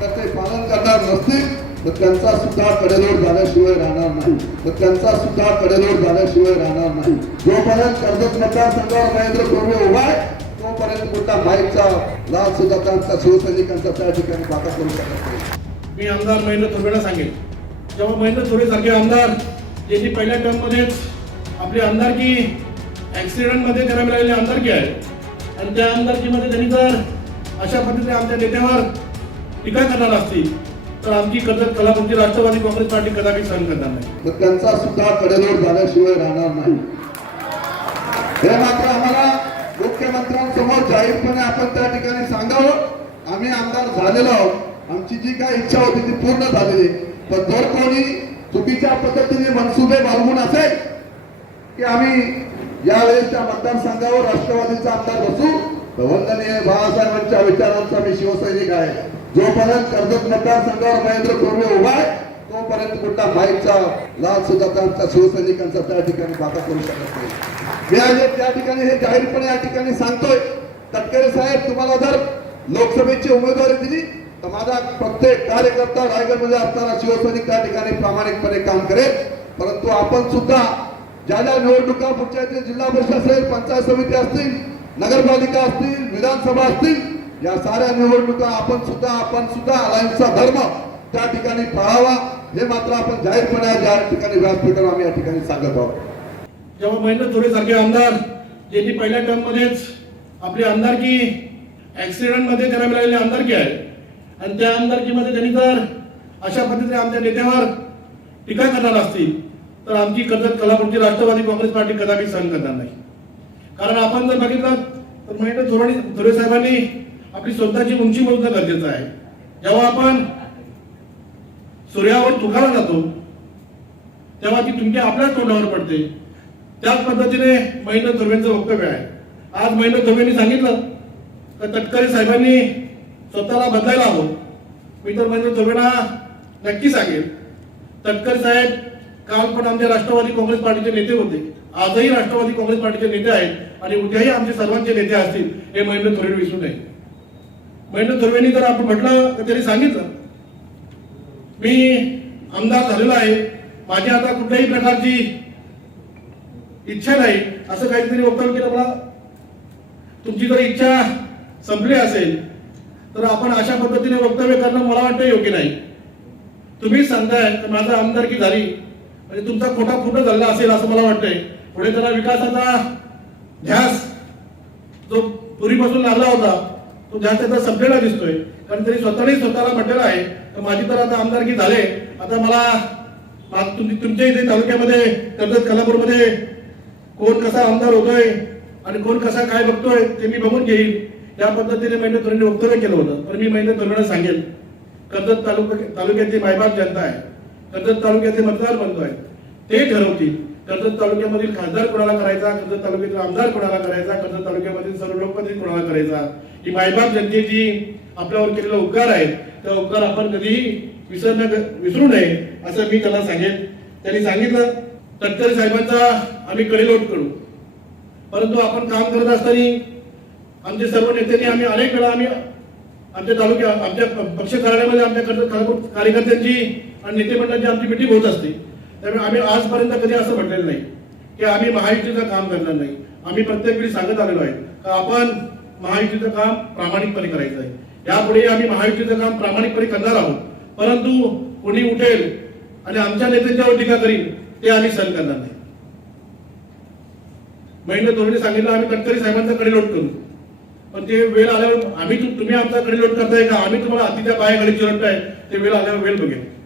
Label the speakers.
Speaker 1: ते पालन करणार नसतील तर त्यांचा सुद्धा कडेलोट झाल्याशिवाय राहणार नाही. तर त्यांचा सुद्धा कडेलोट झाल्याशिवाय राहणार नाही. जोपर्यंत कर्जत मतदारसंघावर महेंद्र कोरवे उभा आहे तोपर्यंत मोठा माईकचा लाल सुद्धा शिवसैनिकांचा त्या ठिकाणी वाटा करू शकत नाही.
Speaker 2: मी आमदार महेंद्र थोरवेला सांगेन. जेव्हा महेंद्र थोरे सारखे आमदार ज्यांनी पहिल्या टर्ममध्येच आपली आमदारकी ॲक्सिडेंटमध्ये करावी लागलेली आमदारकी आहे आणि त्या आमदारकीमध्ये त्यांनी जर अशा पद्धतीने आमच्या नेत्यावर टीका करणार असतील तर आमची कडक कला म्हणजे राष्ट्रवादी काँग्रेस पार्टी कदापि सहन करणार नाही.
Speaker 1: तर त्यांचा सुद्धा कडेलोट झाल्याशिवाय राहणार नाही. हे मात्र आम्हाला मुख्यमंत्र्यांसमोर जाहीरपणे आपण त्या ठिकाणी सांगावं. आम्ही आमदार झालेलो आहोत. आमची जी काय इच्छा होती ती पूर्ण झालेली पण जर कोणी चुकीच्या पद्धतीने मनसुबे बांधून असेल की आम्ही यावेळेस त्या मतदारसंघावर राष्ट्रवादीचा आमदार बसू तर वंदनीय बाळासाहेबांच्या विचारांचा मी शिवसैनिक आहे. जोपर्यंत कर्जत मतदारसंघावर महेंद्र कोरवे उभा आहे तोपर्यंत कुठला माईकचा लाल सुद्धा त्यांचा शिवसैनिकांचा त्या ठिकाणी वाटा करू शकत नाही. मी आज त्या ठिकाणी हे जाहीरपणे या ठिकाणी सांगतोय. तटकरे साहेब तुम्हाला जर लोकसभेची उमेदवारी दिली तर माझा प्रत्येक कार्यकर्ता रायगडमध्ये असताना शिवसैनिक त्या ठिकाणी प्रामाणिकपणे काम करेल. परंतु आपण सुद्धा ज्या ज्या निवडणुका पुढच्या जिल्हा परिषद असेल पंचायत समिती असतील नगरपालिका असतील विधानसभा असतील या साऱ्या निवडणुका आपण सुद्धा आपण सुद्धा अलायन्सचा धर्म त्या ठिकाणी पाळावा. हे मात्र आपण जाहीरपणे या ठिकाणी व्यासपीठावर आम्ही या ठिकाणी सांगत आहोत.
Speaker 2: जेव्हा महेंद्र थोडे सारखे आमदार ज्यांनी पहिल्या टर्ममध्येच आपली आमदारकी ॲक्सिडेंटमध्ये करावी मिळालेली आमदारकी आहे आणि त्या आमदारकीमध्ये त्यांनी जर अशा पद्धतीने आमच्या नेत्यावर टीका करणार असतील तर आमची कर्जत कलापूरची राष्ट्रवादी काँग्रेस पार्टी कदापि सहन करणार नाही. कारण आपण जर बघितलं तर महेंद्र थोराणी थोरे साहेबांनी आपली स्वतःची उंची मोजणं गरजेचं आहे. जेव्हा आपण सूर्यावर तुकाला जातो तेव्हा ती तुमच्या आपल्याच तोंडावर पडते. त्याच पद्धतीने महेंद्र धर्मेंचं वक्तव्य आहे. आज महेंद्र धर्मेंनी सांगितलं तर तटकरे साहेबांनी स्वतःला बदलायला हवं. मी तर महेंद्र धर्मेंना नक्की सांगेन. तटकरे साहेब काल पण आमच्या राष्ट्रवादी काँग्रेस पार्टीचे नेते होते. आजही राष्ट्रवादी काँग्रेस पार्टीचे नेते आहेत आणि उद्याही आमचे सर्वांचे नेते असतील हे महेंद्र थोरवे विसरू नये. महेंद्र थोरवेंनी जर आपण म्हटलं तर त्यांनी सांगितलं. मी आमदार झालेलो आहे. माझी आता कुठल्याही प्रकारची इच्छा नाही. असं काहीतरी वक्तव्य केलं मला. तुमची जर इच्छा संपली असेल तर आपण अशा पद्धतीने वक्तव्य करणं मला वाटतं योग्य नाही. तुम्हीच सांगताय तर माझा आमदारकी झाली. म्हणजे तुमचा खोटा खोटं झाला असेल असं मला वाटतंय. पुढे त्याला विकासाचा ध्यास जो पूर्वीपासून लागला होता तो जास्त त्याचा संपलेला दिसतोय कारण तरी स्वतःने स्वतःला म्हटलेलं आहे तर माझी तर आता आमदारकी झाले आता मला तुमच्या इथे तालुक्यामध्ये कर्जत कलापूरमध्ये कोण कसा आमदार होतोय आणि कोण कसा काय बघतोय ते मी बघून घेईन या पद्धतीने महेंद्र तोरणे वक्तव्य केलं होतं तर मी महेंद्र तोरणाला सांगेल. कर्जत तालुका तालुक्याची मायबाप जनता आहे कर्जत तालुक्याचे मतदार बनतो आहे ते ठरवतील. कर्जत तालुक्यामधील खासदार कोणाला करायचा कर्जत तालुक्यातील आमदार कोणाला करायचा कर्जत तालुक्यामधील सर्व लोकप्रतिनिधी कोणाला करायचा ही मायबाप जनतेची आपल्यावर केलेला उपकार आहे त्या उपकार आपण कधीही विसरणं विसरू नये असं मी त्याला सांगेन. त्यांनी सांगितलं तटकरे साहेबांचा आम्ही कडेलोट करू. परंतु आपण काम करत असताना आमचे सर्व नेत्यांनी आम्ही अनेक वेळा आम्ही आमच्या तालुक्या आमच्या पक्ष कार्यालयामध्ये आमच्या कार्यकर्त्यांची आणि नेते मंडळाची आमची मिटिंग होत असते. त्यामुळे आम्ही आजपर्यंत कधी असं म्हटलेलं नाही की आम्ही महायुतीचं काम करणार नाही. आम्ही प्रत्येक वेळी सांगत आलेलो आहे का आपण महायुतीचं काम प्रामाणिकपणे करायचं आहे. यापुढे आम्ही महायुतीचं काम प्रामाणिकपणे करणार आहोत. परंतु कोणी उठेल आणि आमच्या नेत्यांच्यावर टीका करील ते आम्ही सहन करणार नाही. महेंद्र धोरणे सांगितलं आम्ही गडकरी साहेबांचा कडेलोट करू. पण ते वेळ आल्यावर आम्ही तुम्ही आमचा कडेलोट करताय का? आम्ही तुम्हाला अतिथ्या पाया घडी चिरटताय ते वेळ आल्यावर वेळ बघेल